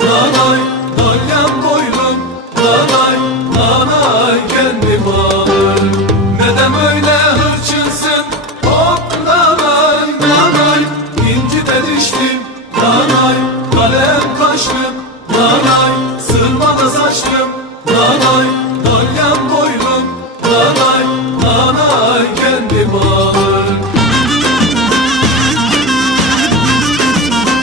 nanay, dalyan boylum, nanay, nanay kendim ağır. Neden öyle hırçınsın, hop nanay, nanay, inci de diştim, nanay, kalem kaşlım, nanay, sırma da saçlım, nanay.